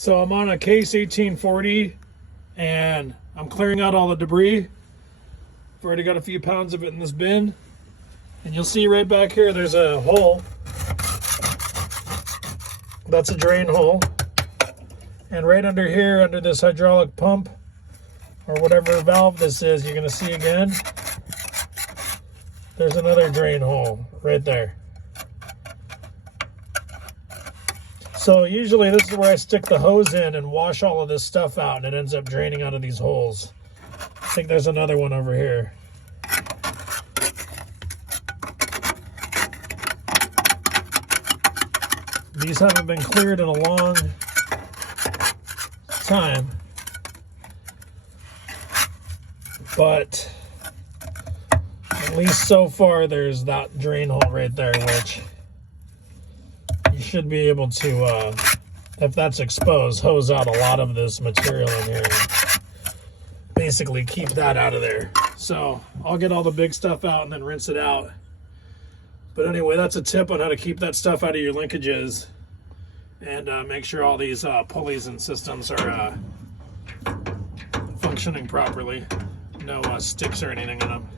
So I'm on a case 1840 and I'm clearing out all the debris. I've already got a few pounds of it in this bin. And you'll see right back here there's a hole. That's a drain hole. And right under here, under this hydraulic pump, or whatever valve this is, you're going to see again, there's another drain hole right there. So usually this is where I stick the hose in and wash all of this stuff out, and it ends up draining out of these holes. I think there's another one over here. These haven't been cleared in a long time, but at least so far there's that drain hole right there, which you should be able to, if that's exposed, hose out a lot of this material in here and basically keep that out of there. So I'll get all the big stuff out and then rinse it out. But anyway, that's a tip on how to keep that stuff out of your linkages and make sure all these pulleys and systems are functioning properly. No sticks or anything in them.